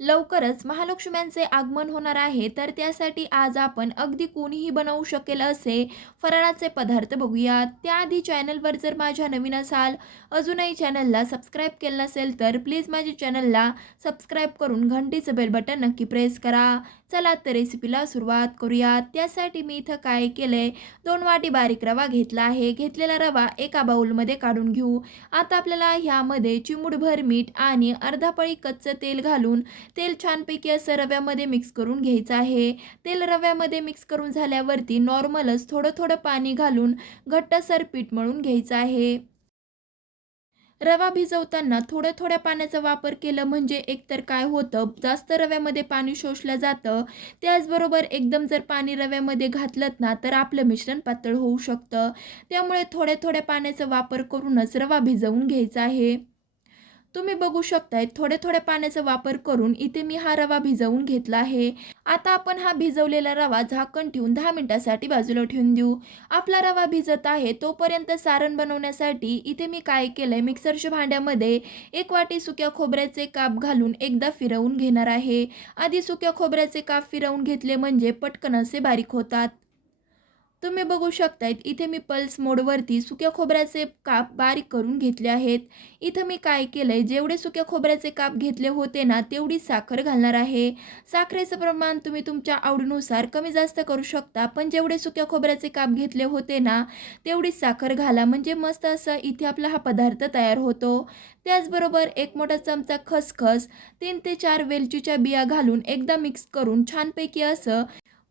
लवकरच महालक्ष्म्यांचे आगमन होणार आहे, तर त्यासाठी आज आपण अगदी कोणीही बनवू शकेल असे फराळाचे पदार्थ बघूयात. त्याआधी चॅनलवर जर माझ्या नवीन असाल, अजूनही चॅनलला सबस्क्राईब केलं नसेल, तर प्लीज माझ्या चॅनलला सबस्क्राईब करून घंटीचं बेल बटन नक्की प्रेस करा. चला तर रेसिपीला सुरुवात करूयात. त्यासाठी मी इथं काय केलंय, 2 वाटी बारीक रवा घेतला आहे. घेतलेला रवा एका बाउलमध्ये काढून घेऊ. आता आपल्याला ह्यामध्ये चिमूटभर मीठ आणि अर्धा पळी कच्चं तेल घालून तेल छानपैकी असं रव्यामध्ये मिक्स करून घ्यायचं आहे. तेल रव्यामध्ये मिक्स करून झाल्यावरती नॉर्मलच थोडं थोडं पाणी घालून घट्टसर पीठ मळून घ्यायचं आहे. रवा भिजवताना थोड्या थोड्या पाण्याचा वापर केलं म्हणजे एकतर काय होतं, जास्त रव्यामध्ये पाणी शोषलं जातं. त्याचबरोबर एकदम जर पाणी रव्यामध्ये घातलं ना, तर आपलं मिश्रण पातळ होऊ शकतं. त्यामुळे थोड्या थोड्या पाण्याचा वापर करूनच रवा भिजवून घ्यायचा आहे. तुम्ही बघू शकताय थोड्या-थोड्या पाण्याचा वापर करून इथे मी हा रवा भिजवून घेतला आहे. आता आपण हा भिजवलेला रवा झाकण ठेवून 10 मिनिटासाठी बाजूला ठेवून देऊ. आपला रवा भिजत आहे तोपर्यंत सारण बनवण्यासाठी इथे मी काय केलंय, मिक्सरच्या भांड्यामध्ये 1 वाटी सुक्या खोबऱ्याचे काप घालून एकदा फिरवून घेणार आहे. आधी सुक्या खोबऱ्याचे काप फिरवून घेतले म्हणजे पटकन असे बारीक होतात. तुम्ही बघू शकतायत इथे मी पल्स मोडवरती सुक्या खोबऱ्याचे काप बारीक करून घेतले आहेत. इथं मी काय केलंय, जेवढे सुक्या खोबऱ्याचे काप घेतले होते ना, तेवढी साखर घालणार आहे. साखरेचं प्रमाण तुम्ही तुमच्या आवडीनुसार कमी जास्त करू शकता, पण जेवढे सुक्या खोबऱ्याचे काप घेतले होते ना, तेवढीच साखर घाला म्हणजे मस्त असं इथे आपला हा पदार्थ तयार होतो. त्याचबरोबर 1 मोठा चमचा खसखस, 3 ते 4 वेलचीच्या बिया घालून एकदा मिक्स करून छानपैकी असं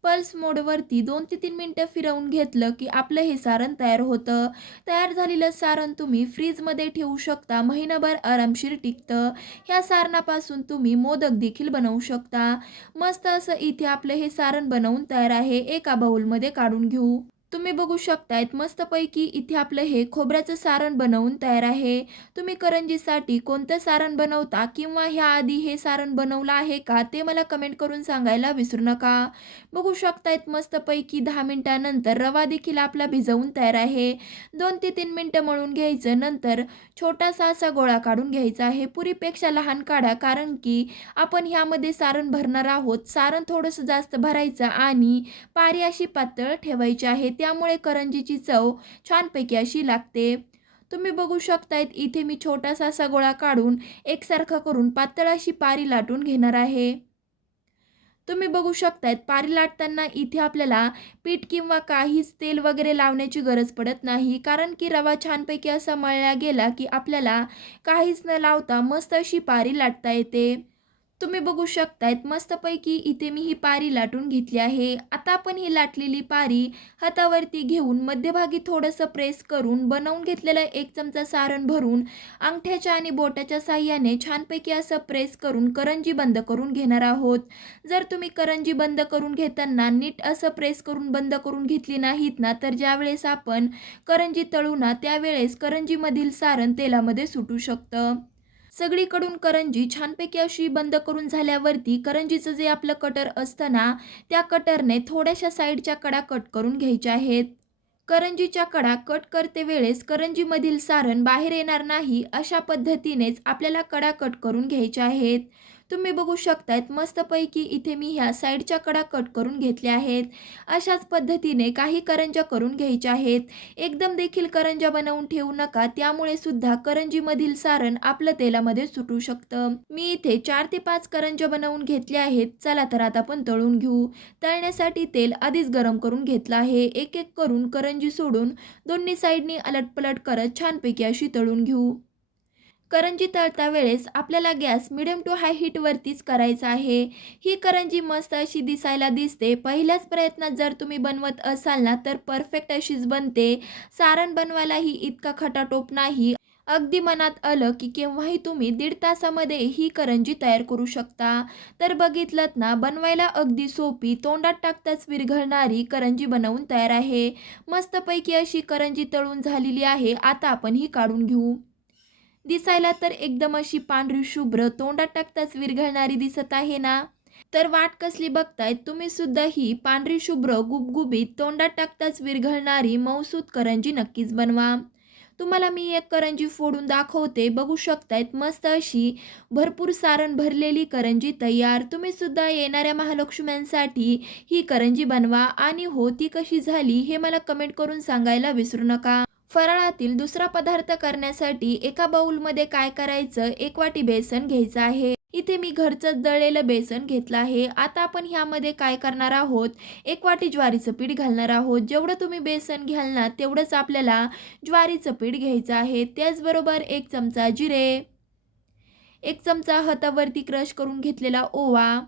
पल्स मोडवरती 2 ते 3 मिनिटं फिरवून घेतलं की आपलं हे सारण तयार होतं. तयार झालेलं सारण तुम्ही फ्रीजमध्ये ठेवू शकता. महिनाभर आरामशीर टिकतं. ह्या सारणापासून तुम्ही मोदक देखील बनवू शकता. मस्त असं इथे आपलं हे सारण बनवून तयार आहे. एका बाउलमध्ये काढून घेऊ. तुम्ही बघू शकतायत मस्तपैकी इथे आपलं हे खोबऱ्याचं सारण बनवून तयार आहे. तुम्ही करंजीसाठी कोणतं सारण बनवता किंवा ह्याआधी हे सारण बनवलं आहे का, ते मला कमेंट करून सांगायला विसरू नका. बघू शकतायत मस्तपैकी 10 मिनिटानंतर रवा देखील आपला भिजवून तयार आहे. 2 ते 3 मिनिटं मळून घ्यायचं. नंतर छोटासा असा गोळा काढून घ्यायचा आहे. पुरीपेक्षा लहान काढा, कारण की आपण ह्यामध्ये सारण भरणार आहोत. सारण थोडंसं जास्त भरायचं आणि पारी अशी पातळ ठेवायची आहे. त्यामुळे करंजीची चव छानपैकी अशी लागते. तुम्ही बघू शकतायत इथे मी छोटासा असा गोळा काढून एकसारखा करून पातळ अशी पारी लाटून घेणार आहे. तुम्ही बघू शकतायत पारी लाटताना इथे आपल्याला पीठ किंवा काहीच तेल वगैरे लावण्याची गरज पडत नाही, कारण की रवा छानपैकी असा मळला गेला की आपल्याला काहीच न लावता मस्त अशी पारी लाटता येते. तुम्ही बघू शकतायत मस्तपैकी इथे मी ही पारी लाटून घेतली आहे. आता आपण ही लाटलेली पारी हातावरती घेऊन मध्यभागी थोडंसं प्रेस करून बनवून घेतलेलं 1 चमचा सारण भरून अंगठ्याच्या आणि बोटाच्या साहाय्याने छानपैकी असं प्रेस करून करंजी बंद करून घेणार आहोत. जर तुम्ही करंजी बंद करून घेताना नीट असं प्रेस करून बंद करून घेतली नाहीत ना, तर ज्यावेळेस आपण करंजी तळू ना, त्यावेळेस करंजीमधील सारण तेलामध्ये सुटू शकतं. सगळीकडून करंजी छानपैकी अशी बंद करून झाल्यावरती करंजीचं जे आपलं कटर असतं ना, त्या कटरने थोड्याशा साईडच्या कडा कट करून घ्यायच्या आहेत. करंजीच्या कडा कट करते वेळेस करंजीमधील सारण बाहेर येणार नाही, अशा पद्धतीनेच आपल्याला कडा कट करून घ्यायच्या आहेत. तुम्ही बघू शकतायत मस्तपैकी इथे मी ह्या साईडच्या कडा कट करून घेतल्या आहेत. अशाच पद्धतीने काही करंज्या करून घ्यायच्या आहेत. एकदम देखील करंज्या बनवून ठेवू नका, त्यामुळे सुद्धा करंजीमधील सारण आपलं तेलामध्ये सुटू शकतं. मी इथे 4 ते 5 करंज्या बनवून घेतल्या आहेत. चला तर आता आपण तळून घेऊ. तळण्यासाठी तेल आधीच गरम करून घेतलं आहे. एक एक करून करंजी सोडून दोन्ही साईडनी अलटपलट करत छानपैकी अशी तळून घेऊ. करंजी तळता वेळेस आपल्याला गॅस मिडियम टू हाय हीटवरतीच करायचा आहे. ही करंजी मस्त अशी दिसायला दिसते. पहिल्याच प्रयत्नात जर तुम्ही बनवत असाल ना, तर परफेक्ट अशीच बनते. सारण बनवायलाही इतका खटाटोप नाही. अगदी मनात आलं की केव्हाही तुम्ही 1.5 तासामध्ये ही करंजी तयार करू शकता. तर बघितलत ना, बनवायला अगदी सोपी, तोंडात टाकताच विरघळणारी करंजी बनवून तयार आहे. मस्तपैकी अशी करंजी तळून झालेली आहे. आता आपण ही काढून घेऊ. दिसायला तर एकदम अशी पांढरी शुभ्र, तोंडात टाकताच विरघळणारी दिसत आहे ना? तर वाट कसली बघताय, तुम्ही सुद्धा ही पांढरी शुभ्र, गुबगुबीत, तोंडात टाकताच विरघळणारी मऊसूत करंजी नक्कीच बनवा. तुम्हाला मी एक करंजी फोडून दाखवते. बघू शकतायत मस्त अशी भरपूर सारण भरलेली करंजी तयार. तुम्ही सुद्धा येणाऱ्या महालक्ष्म्यांसाठी ही करंजी बनवा आणि हो ती कशी झाली हे मला कमेंट करून सांगायला विसरू नका. फराळातील दुसरा पदार्थ करण्यासाठी एका बाउलमध्ये काय करायचं, 1 वाटी बेसन घ्यायचं आहे. इथे मी घरचंच दळलेलं बेसन घेतलं आहे. आता आपण ह्यामध्ये काय करणार आहोत, 1 वाटी ज्वारीचं पीठ घालणार आहोत. जेवढं तुम्ही बेसन घ्याल ना तेवढंच आपल्याला ज्वारीचं पीठ घ्यायचं आहे. त्याचबरोबर 1 चमचा जिरे, 1 चमचा हातावरती क्रश करून घेतलेला ओवा,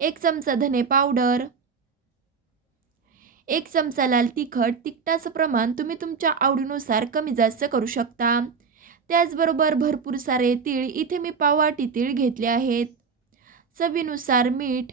1 चमचा धने पावडर, 1 चमचा लाल तिखट. तिखटाचं प्रमाण तुम्ही तुमच्या आवडीनुसार कमी जास्त करू शकता. त्याचबरोबर भरपूर सारे तीळ, इथे मी पाव वाटी तीळ घेतले आहेत. चवीनुसार मीठ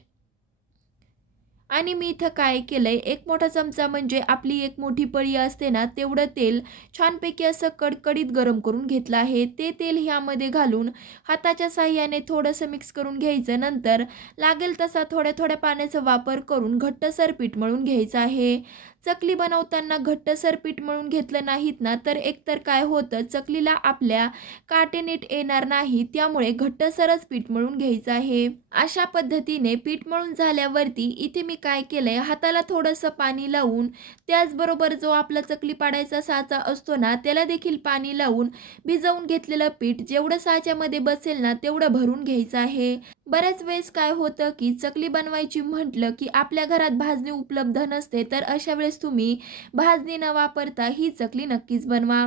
आणि मी इथं काय केलंय, 1 मोठा चमचा म्हणजे आपली 1 मोठी पळी असते ना तेवढं तेल छानपैकी असं कडकडीत गरम करून घेतलं आहे. ते तेल ह्यामध्ये घालून हाताच्या साहाय्याने थोडंसं मिक्स करून घ्यायचं. नंतर लागेल तसा थोड्या थोड्या पाण्याचा वापर करून घट्टसर पीठ मळून घ्यायचं आहे. चकली बनवताना घट्टसर पीठ मळून घेतलं नाहीत ना तर एकतर काय होतं, चकलीला आपल्या काटे नीट येणार नाही. त्यामुळे घट्टसरच पीठ मळून घ्यायचं आहे. अशा पद्धतीने पीठ मळून झाल्यावरती इथे मी काय केलंय, हाताला थोडंसं पाणी लावून त्याचबरोबर जो आपला चकली पाडायचा साचा असतो ना त्याला देखील पाणी लावून भिजवून घेतलेलं पीठ जेवढं साच्यामध्ये बसेल ना तेवढं भरून घ्यायचं आहे. बऱ्याच वेळेस काय होतं की चकली बनवायची म्हटलं की आपल्या घरात भाजणी उपलब्ध नसते, तर अशा वेळेस तुम्ही भाजणी न वापरता ही चकली नक्कीच बनवा.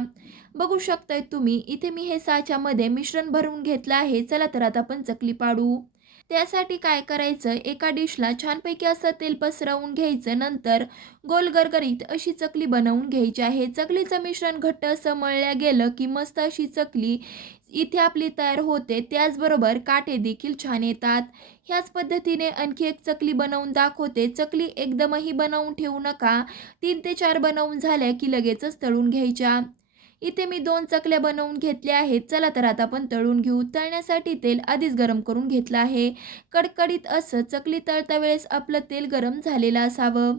बघू शकताय तुम्ही इथे मी हे साच्यामध्ये मिश्रण भरून घेतलं आहे. चला तर आता आपण चकली पाडू. त्यासाठी काय करायचं, एका डिशला छानपैकी असं तेल पसरवून घ्यायचं. नंतर गोल गरगरीत अशी चकली बनवून घ्यायची आहे. चकलीचं मिश्रण घट्ट असं मळल्या गेलं की मस्त अशी चकली इथे आपली तयार होते. त्याचबरोबर काटे देखील छान येतात. ह्याच पद्धतीने आणखी एक चकली बनवून दाखवते. चकली एकदमही बनवून ठेवू नका. 3 ते 4 बनवून झाल्या की लगेचच तळून घ्यायच्या. इथे मी 2 चकल्या बनवून घेतल्या आहेत. चला तर आता आपण तळून घेऊ. तळण्यासाठी तेल आधीच गरम करून घेतलं आहे. कडकडीत असं चकली तळता वेळेस आपलं तेल गरम झालेलं असावं.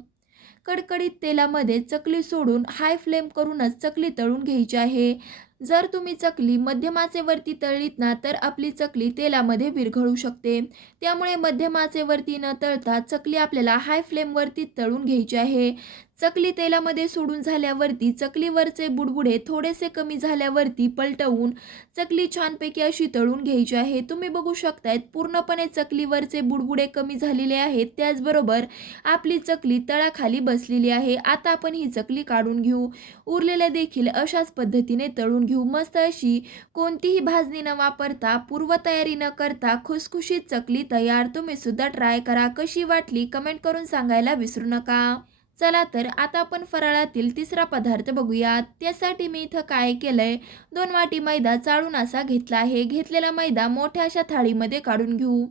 कडकडीत तेलामध्ये चकली सोडून हाय फ्लेम करूनच चकली तळून घ्यायची आहे. जर तुम्ही चकली मध्यम आचेवरती तळलीत ना तर आपली चकली तेलामध्ये विरघळू शकते. त्यामुळे मध्यम आचेवरती न तळता चकली आपल्याला हाय फ्लेमवरती तळून घ्यायची आहे. चकली तेलामध्ये सोडून झाल्यावरती चकलीवरचे बुडबुडे थोडेसे कमी झाल्यावरती पलटवून चकली छानपैकी अशी तळून घ्यायची आहे. तुम्ही बघू शकतायत पूर्णपणे चकलीवरचे बुडबुडे कमी झालेले आहेत. त्याचबरोबर आपली चकली तळाखाली बसलेली आहे. आता आपण ही चकली काढून घेऊ. उरलेल्या देखील अशाच पद्धतीने तळून घेऊ. मस्त अशी कोणतीही भाजणी न वापरता, पूर्वतयारी न करता खुसखुशीत चकली तयार. तुम्ही सुद्धा ट्राय करा. कशी वाटली कमेंट करून सांगायला विसरू नका. चला तर आता आपण फराळातील तिसरा पदार्थ बघूयात. त्यासाठी मी इथं काय केलंय, 2 वाटी मैदा चाळून असा घेतला आहे. घेतलेला मैदा मोठ्या अशा थाळीमध्ये काढून घेऊ.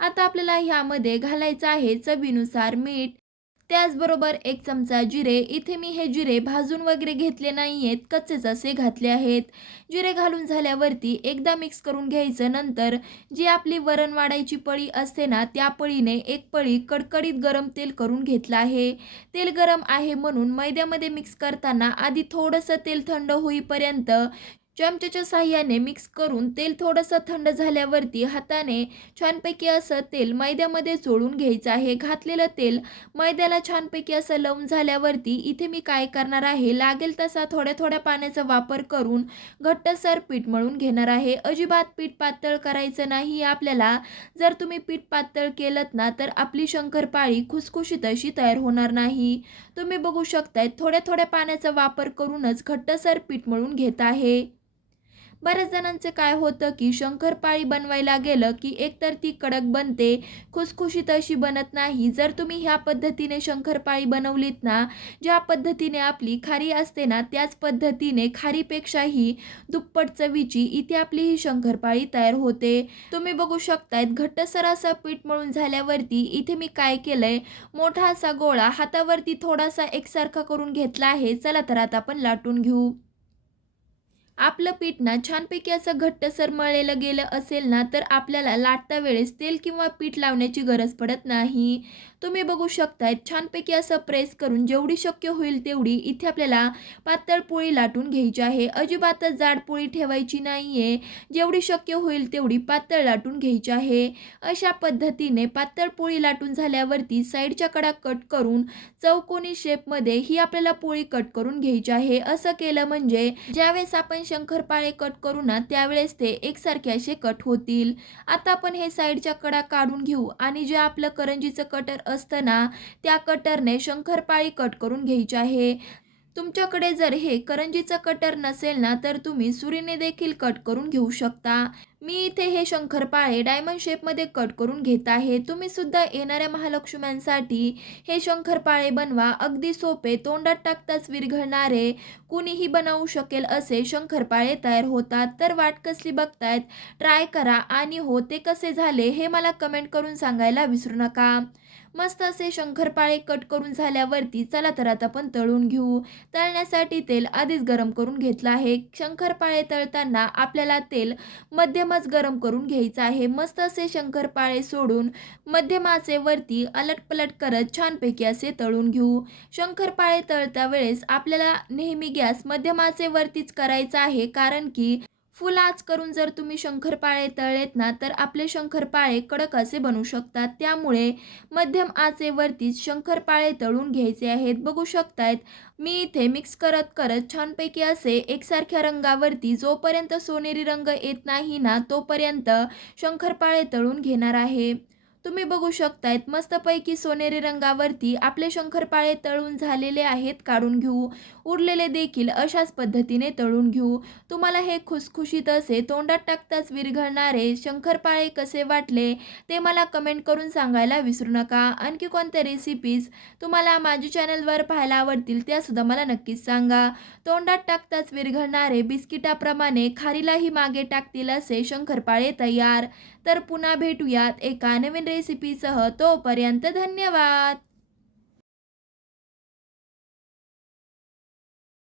आता आपल्याला ह्यामध्ये घालायचं आहे चवीनुसार मीठ. त्याचबरोबर 1 चमचा जिरे. इथे मी हे जिरे भाजून वगैरे घेतले नाही आहेत, कच्चेच असे घातले आहेत. जिरे घालून झाल्यावरती एकदा मिक्स करून घ्यायचं. नंतर जी आपली वरण वाढायची पळी असते ना त्या पळीने 1 पळी कडकडीत गरम तेल करून घेतलं आहे. तेल गरम आहे म्हणून मैद्यामध्ये मिक्स करताना आधी थोडंसं तेल थंड होईपर्यंत चमच्याच्या साहाय्याने मिक्स करून तेल थोडंसं थंड झाल्यावरती हाताने छानपैकी असं तेल मैद्यामध्ये चोळून घ्यायचं आहे. घातलेलं तेल मैद्याला छानपैकी असं लावून झाल्यावरती इथे मी काय करणार आहे, लागेल तसा थोड्या थोड्या पाण्याचा वापर करून घट्टसर पीठ मळून घेणार आहे. अजिबात पीठ पातळ करायचं नाही आपल्याला. जर तुम्ही पीठ पातळ केलंत ना तर आपली शंकरपाळी खुसखुशीत अशी तयार होणार नाही. तुम्ही बघू शकताय थोड्या थोड्या पाण्याचा वापर करूनच घट्टसर पीठ मळून घेत आहे. बऱ्याच जणांचे काय होतं की शंकरपाळी बनवायला गेलं की एकतर ती कडक बनते, खुसखुशीत अशी बनत नाही. जर तुम्ही ह्या पद्धतीने शंकरपाळी बनवलीत ना, ज्या पद्धतीने आपली खारी असते ना त्याच पद्धतीने खारीपेक्षाही दुप्पट चवीची इथे आपली ही शंकरपाळी तयार होते. तुम्ही बघू शकतायत घट्टसर असं पीठ मळून झाल्यावरती इथे मी काय केलंय, मोठा असा गोळा हातावरती थोडासा एकसारखा करून घेतला आहे. चला तर आता आपण लाटून घेऊ. आपलं पीठ ना छानपैकी असं घट्टसर मळलेलं गेलं असेल ना तर आपल्याला लाटता वेळेस तेल किंवा पीठ लावण्याची गरज पडत नाही. तुम्ही बघू शकताय छानपैकी असं प्रेस करून जेवढी शक्य होईल तेवढी इथे आपल्याला पातळ पोळी लाटून घ्यायची आहे. अजिबातच जाड पोळी ठेवायची नाहीये. जेवढी शक्य होईल तेवढी पातळ लाटून घ्यायची आहे. अशा पद्धतीने पातळ पोळी लाटून झाल्यावरती साईडच्या कडा कट करून चौकोनी शेपमध्ये ही आपल्याला पोळी कट करून घ्यायची आहे. असं केलं म्हणजे ज्यावेळेस आपण शंकरपाळे कट करू ना त्यावेळेस ते एकसारखे असे कट होतील. आता आपण हे साईडच्या कडा काढून घेऊ आणि जे आपलं करंजीचं कटर असतं ना त्या कटरने शंकरपाळी कट करून घ्यायची आहे. तुमच्याकडे जर हे करंजीचा कटर नसेल ना तर तुम्ही सुरीने देखील कट करून घेऊ शकता. मी इथे हे शंकरपाळे डायमंड शेपमध्ये कट करून घेत आहे. तुम्ही सुद्धा येणाऱ्या महालक्ष्म्यांसाठी हे शंकरपाळे बनवा. अगदी सोपे, तोंडात टाकताच विरघळणारे, कुणीही बनवू शकेल असे शंकरपाळे तयार होतात. तर वाट कसली बघतायत? ट्राय करा आणि हो ते कसे झाले हे मला कमेंट करून सांगायला विसरू नका. मस्त असे शंकरपाळे कट करून झाल्यावरती चला तर आता आपण तळून घेऊ. तळण्यासाठी तेल आधीच गरम करून घेतलं आहे. शंकरपाळे तळताना आपल्याला तेल मध्यमच गरम करून घ्यायचं आहे. मस्त असे शंकरपाळे सोडून मध्यम आचेवरती अलटपलट करत छानपैकी असे तळून घेऊ. शंकरपाळे तळता वेळेस आपल्याला नेहमी गॅस मध्यम आचेवरतीच करायचा आहे, कारण की फुल आच करून जर तुम्ही शंकरपाळे तळलेत ना तर आपले शंकरपाळे कडक असे बनू शकतात. त्यामुळे मध्यम आचेवरतीच शंकरपाळे तळून घ्यायचे आहेत. बघू शकतायत मी इथे मिक्स करत करत छानपैकी असे एकसारख्या रंगावरती जोपर्यंत सोनेरी रंग येत नाही ना तोपर्यंत शंकरपाळे तळून घेणार आहे. तुम्ही बघू शकतायत मस्तपैकी सोनेरी रंगावरती आपले शंकरपाळे तळून झालेले आहेत. काढून घेऊ. उरलेले देखील अशाच पद्धतीने तळून घेऊ. तुम्हाला हे खुसखुशीत असे तोंडात टाकताच विरघळणारे शंकरपाळे कसे वाटले ते मला कमेंट करून सांगायला विसरू नका. आणखी कोणत्या रेसिपीज तुम्हाला माझ्या चॅनलवर पाहायला आवडतील त्यासुद्धा मला नक्कीच सांगा. तोंडात टाकताच विरघळणारे बिस्किटाप्रमाणे खारीलाही मागे टाकतील असे शंकरपाळे तयार. तर पुन्हा भेटूयात एका नवीन रेसिपीसह. तोपर्यंत धन्यवाद.